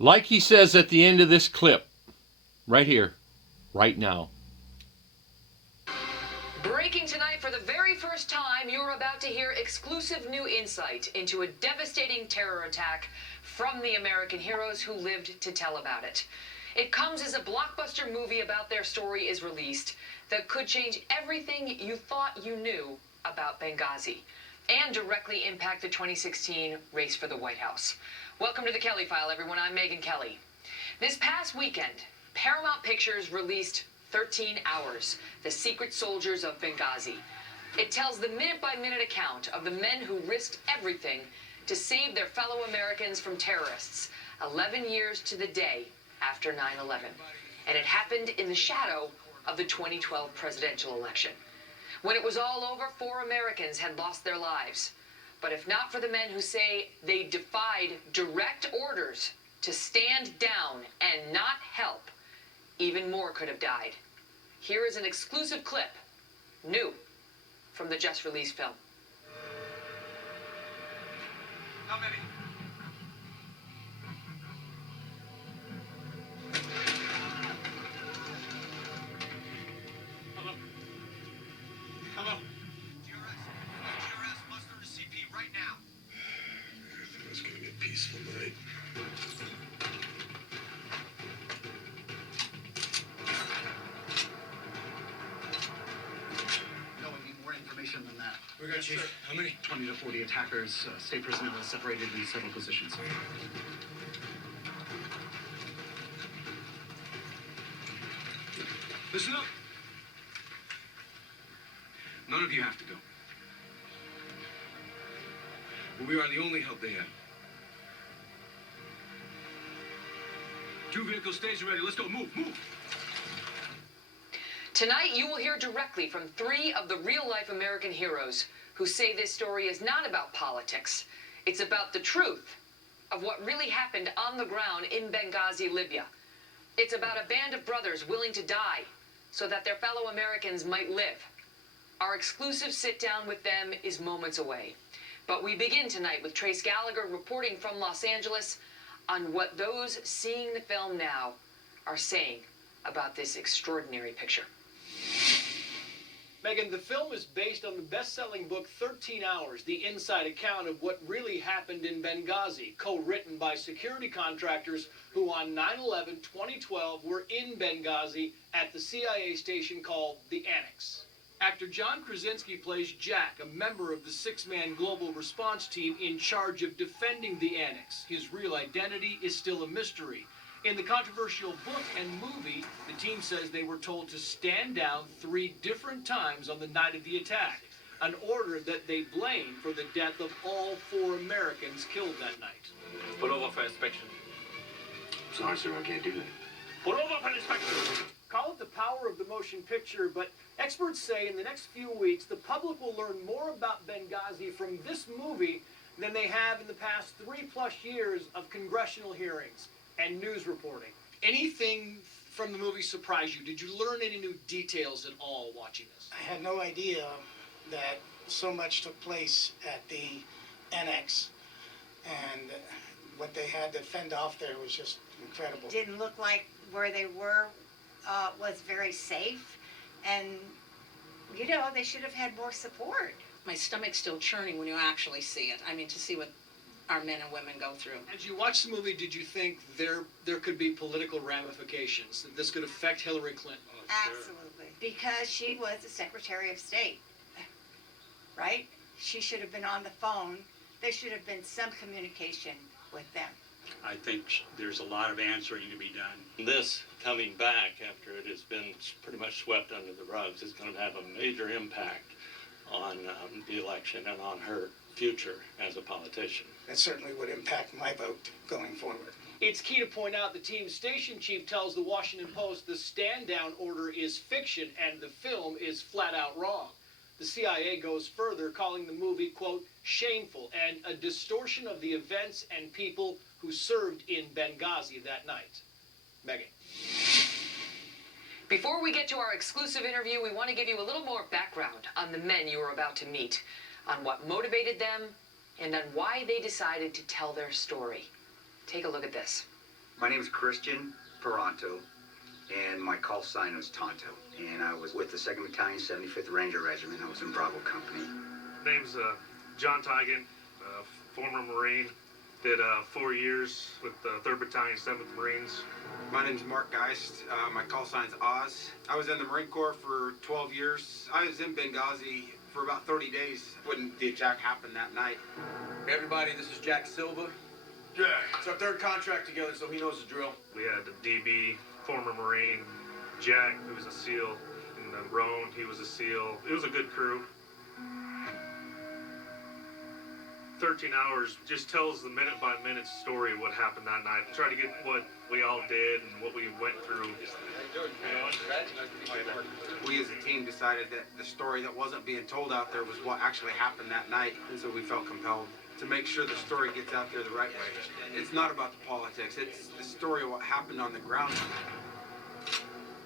Like he says at the end of this clip, right here, right now. Breaking tonight for the very first time, you're about to hear exclusive new insight into a devastating terror attack from the American heroes who lived to tell about it. It comes as a blockbuster movie about their story is released that could change everything you thought you knew about Benghazi and directly impact the 2016 race for the White House. Welcome to the Kelly File, everyone. I'm Megyn Kelly. This past weekend, Paramount Pictures released 13 Hours, The Secret Soldiers of Benghazi. It tells the minute-by-minute account of the men who risked everything to save their fellow Americans from terrorists 11 years to the day after 9/11. And it happened in the shadow of the 2012 presidential election. When it was all over, 4 Americans had lost their lives. But if not for the men who say they defied direct orders to stand down and not help, even more could have died. Here is an exclusive clip, new, from the just released film. How many? Hello? Hello? GRS, muster to CP right now. I thought it was going to be a peaceful night. No, we need more information than that. We got Chief. How many? 20 to 40 attackers, state personnel is separated in several positions. Listen up. None of you have to go. But we are the only help they have. 2 vehicles, station ready. Let's go. Move, move. Tonight, you will hear directly from 3 of the real-life American heroes who say this story is not about politics. It's about the truth of what really happened on the ground in Benghazi, Libya. It's about a band of brothers willing to die so that their fellow Americans might live. Our exclusive sit-down with them is moments away. But we begin tonight with Trace Gallagher reporting from Los Angeles on what those seeing the film now are saying about this extraordinary picture. Megyn, the film is based on the best-selling book 13 Hours, the inside account of what really happened in Benghazi, co-written by security contractors who on 9/11/2012 were in Benghazi at the CIA station called the Annex. Actor John Krasinski plays Jack, a member of the 6-man global response team in charge of defending the Annex. His real identity is still a mystery. In the controversial book and movie, the team says they were told to stand down 3 different times on the night of the attack, an order that they blame for the death of all 4 Americans killed that night. Put over for inspection. Sorry, sir, I can't do that. Put over for inspection. Call it the power of the motion picture, but experts say in the next few weeks, the public will learn more about Benghazi from this movie than they have in the past 3+ years of congressional hearings and news reporting. Anything from the movie surprise you? Did you learn any new details at all watching this? I had no idea that so much took place at the Annex, and what they had to fend off there was just incredible. Didn't look like where they were was very safe, and you know, they should have had more support. My stomach's still churning when you actually see it. I mean, to see what our men and women go through. As you watched the movie, did you think there could be political ramifications, that this could affect Hillary Clinton? Absolutely. Because she was the Secretary of State, right? She should have been on the phone. There should have been some communication with them. I think there's a lot of answering to be done. This coming back after it has been pretty much swept under the rugs is going to have a major impact on the election and on her future as a politician. That certainly would impact my vote going forward. It's key to point out the team's station chief tells the Washington Post the stand-down order is fiction and the film is flat out wrong. The CIA goes further, calling the movie, quote, shameful and a distortion of the events and people who served in Benghazi that night. Megyn. Before we get to our exclusive interview, we want to give you a little more background on the men you are about to meet, on what motivated them, and on why they decided to tell their story. Take a look at this. My name is Christian Peranto, and my call sign was Tonto. And I was with the 2nd Battalion, 75th Ranger Regiment. I was in Bravo Company. Name's John Tigan, former Marine. Did 4 years with the 3rd Battalion, 7th Marines. My name's Mark Geist. My call sign's Oz. I was in the Marine Corps for 12 years. I was in Benghazi for about 30 days when the attack happened that night. Hey everybody, this is Jack Silva. Jack. It's our 3rd contract together, so he knows the drill. We had the DB, former Marine, Jack, who was a SEAL, and then Roan, he was a SEAL. It was a good crew. 13 hours just tells the minute-by-minute story of what happened that night. Try to get what we all did and what we went through. We as a team decided that the story that wasn't being told out there was what actually happened that night, and so we felt compelled to make sure the story gets out there the right way. It's not about the politics, it's the story of what happened on the ground.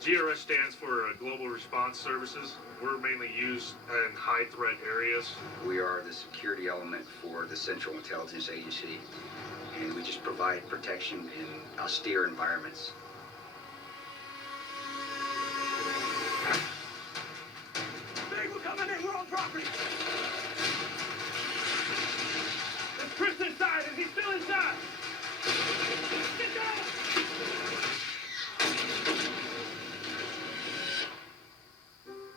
GRS stands for Global Response Services. We're mainly used in high-threat areas. We are the security element for the Central Intelligence Agency, and we just provide protection in austere environments. Hey, we're coming in, we're on property. Is Chris inside? Is he still inside? Get down!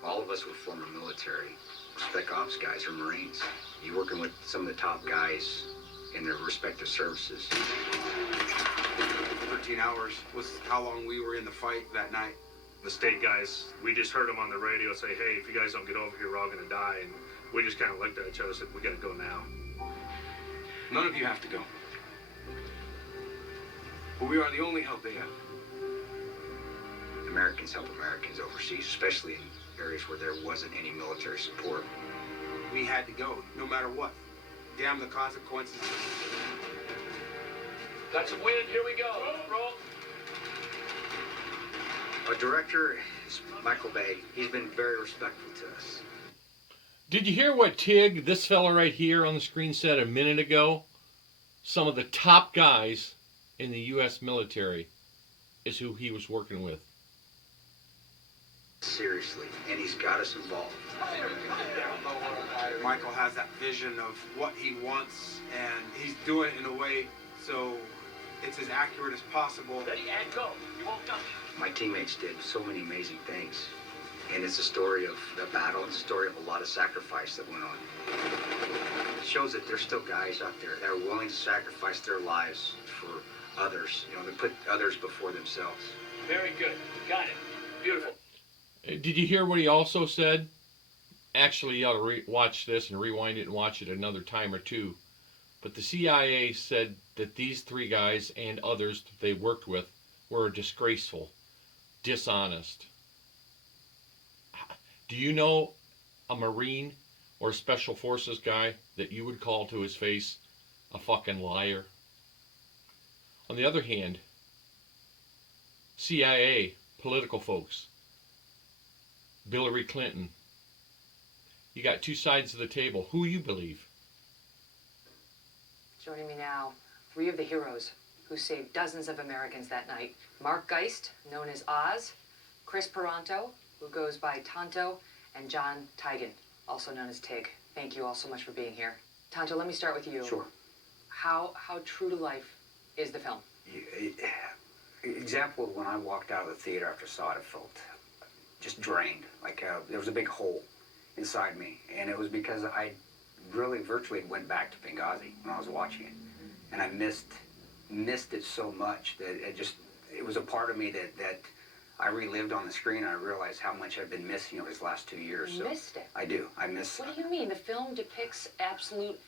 All of us were former military, spec ops guys or Marines. You're working with some of the top guys in their respective services. 13 hours was how long we were in the fight that night. The state guys, we just heard them on the radio say, hey, if you guys don't get over here, we're all gonna die. And we just kind of looked at each other and said, we gotta go now. None of you have to go. But we are the only help they have. Americans help Americans overseas, especially in areas where there wasn't any military support. We had to go, no matter what. Damn the consequences. Got some wind, here we go. Roll. Our director is Michael Bay. He's been very respectful to us. Did you hear what Tig, this fella right here on the screen, said a minute ago? Some of the top guys in the U.S. military is who he was working with. Seriously, and he's got us involved. Michael has that vision of what he wants, and he's doing it in a way so it's as accurate as possible. Ready and go. You won't touch. My teammates did so many amazing things, and it's a story of the battle. It's a story of a lot of sacrifice that went on. It shows that there's still guys out there that are willing to sacrifice their lives for others. You know, they put others before themselves. Very good. Got it. Beautiful. Did you hear what he also said? Actually, you ought to watch this and rewind it and watch it another time or two. But the CIA said that these 3 guys and others that they worked with were disgraceful, dishonest. Do you know a Marine or a Special Forces guy that you would call to his face a fucking liar? On the other hand, CIA, political folks, Hillary Clinton. You got 2 sides of the table. Who you believe? Joining me now, 3 of the heroes who saved dozens of Americans that night. Mark Geist, known as Oz, Chris Peranto, who goes by Tonto, and John Tigan, also known as Tig. Thank you all so much for being here. Tonto, let me start with you. Sure. How true to life is the film? Example, when I walked out of the theater after I saw it, I felt just drained. Like there was a big hole inside me. And it was because I really virtually went back to Benghazi when I was watching it. And I missed it so much that it was a part of me that I relived on the screen, and I realized how much I've been missing over these last 2 years. You missed it? I do. I miss. What do you mean? The film depicts absolute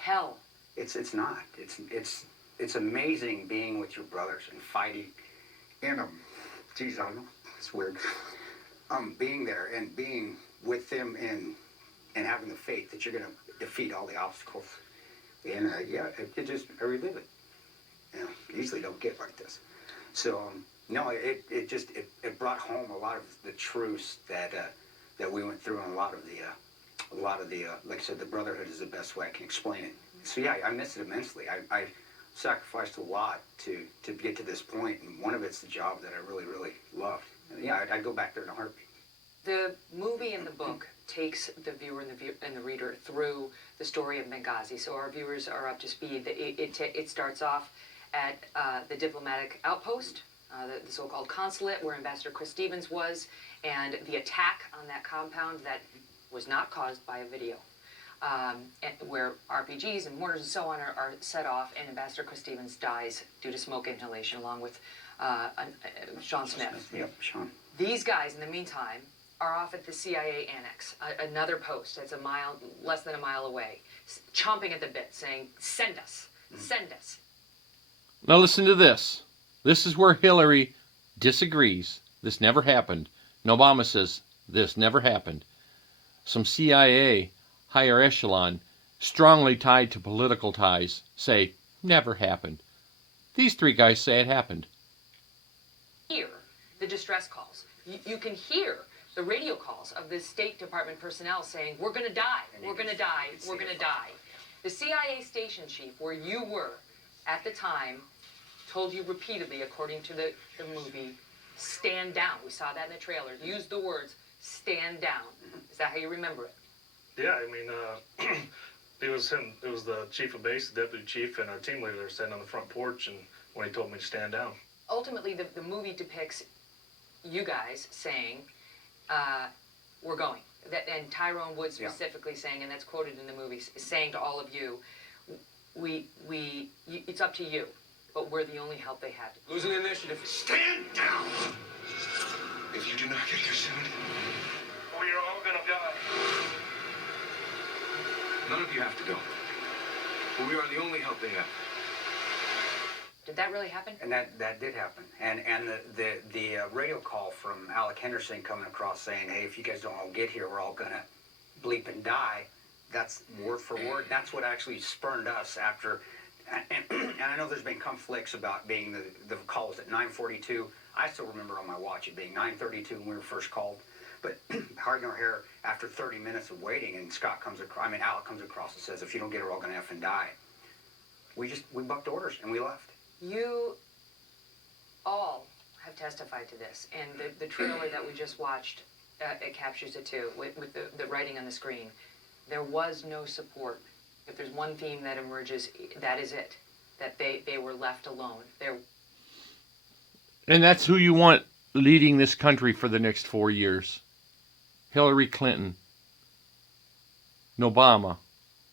hell. It's not. It's amazing being with your brothers and fighting in them. Geez, I don't know. It's weird. Being there and being with them and having the faith that you're going to defeat all the obstacles. And I relive it. You know, usually don't get like this. So no, it brought home a lot of the truths that we went through, and a lot of the like I said, the brotherhood is the best way I can explain it. So yeah, I miss it immensely. I sacrificed a lot to get to this point, and one of it's the job that I really, really loved. And yeah, I'd go back there in a heartbeat. The movie and the book takes the viewer and the reader through the story of Benghazi, so our viewers are up to speed. It starts off at the diplomatic outpost, the so-called consulate, where Ambassador Chris Stevens was, and the attack on that compound that was not caused by a video, where RPGs and mortars and so on are set off, and Ambassador Chris Stevens dies due to smoke inhalation, along with Sean Smith. Yep, Sean. These guys, in the meantime, are off at the CIA annex, another post that's less than a mile away, chomping at the bit, saying, "Send us, send us." Now listen to this. This is where Hillary disagrees. This never happened. And Obama says, this never happened. Some CIA higher echelon, strongly tied to political ties, say, never happened. These three guys say it happened. Hear the distress calls. You can hear the radio calls of the State Department personnel saying, we're going to die, we're going to die, we're going to die. The CIA station chief, where you were at the time, told you repeatedly, according to the movie, stand down. We saw that in the trailer. Use the words, stand down. Is that how you remember it? Yeah, I mean, it was him. It was the chief of base, the deputy chief, and our team leader there standing on the front porch, and when he told me to stand down. Ultimately, the movie depicts you guys saying, we're going. And Tyrone Wood specifically saying, and that's quoted in the movie, saying to all of you, it's up to you, but we're the only help they had. Losing the initiative. Stand down! If you do not get here soon, we are all gonna die. None of you have to go. But we are the only help they have. Did that really happen? And that did happen. And the radio call from Alec Henderson coming across saying, hey, if you guys don't all get here, we're all gonna bleep and die. That's word for word. That's what actually spurned us after. And I know there's been conflicts about being the calls at 9:42. I still remember on my watch it being 9:32 when we were first called. But hard nor hair, after 30 minutes of waiting, and Alec comes across and says, if you don't get her, we're all gonna F and die. We bucked orders and we left. You all have testified to this, and the trailer that we just watched, it captures it too, with the writing on the screen. There was no support. If there's one theme that emerges, that is it, that they were left alone. And that's who you want leading this country for the next 4 years. Hillary Clinton. And Obama.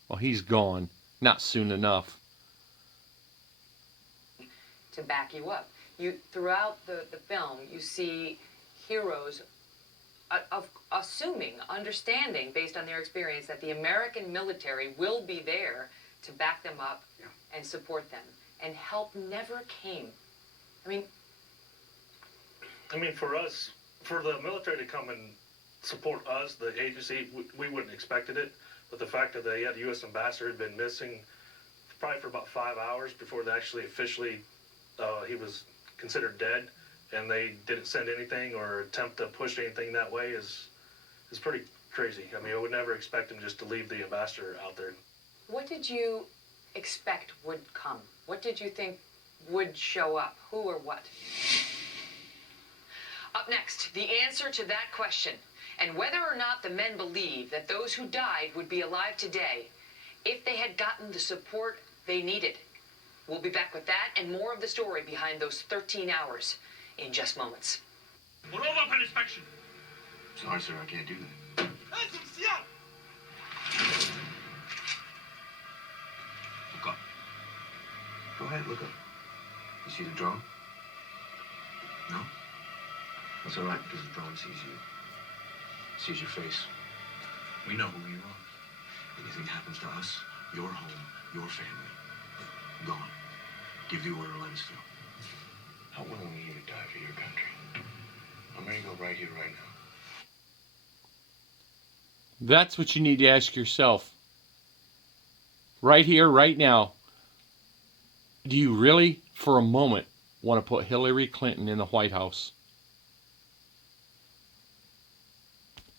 Well, he's gone. Not soon enough. To back you up. Throughout the film, you see heroes understanding, based on their experience, that the American military will be there to back them up and support them. And help never came. I mean, for us, for the military to come and support us, the agency, we wouldn't have expected it. But the fact that the U.S. ambassador had been missing probably for about 5 hours before they actually officially, he was considered dead, and they didn't send anything or attempt to push anything that way is pretty crazy. I mean, I would never expect him just to leave the ambassador out there. What did you expect would come? What did you think would show up? Who or what? Up next, the answer to that question, and whether or not the men believe that those who died would be alive today if they had gotten the support they needed. We'll be back with that and more of the story behind those 13 hours in just moments. We're all up for inspection. Sorry, sir, I can't do that. Look up. Go ahead, look up. You see the drone? No? That's all right, because the drone sees you. Sees your face. We know who you are. Anything happens to us, your home, your family, gone. Give the order, let us go. How willing are you to die for your country? I'm ready to go right here, right now. That's what you need to ask yourself. Right here, right now. Do you really, for a moment, want to put Hillary Clinton in the White House?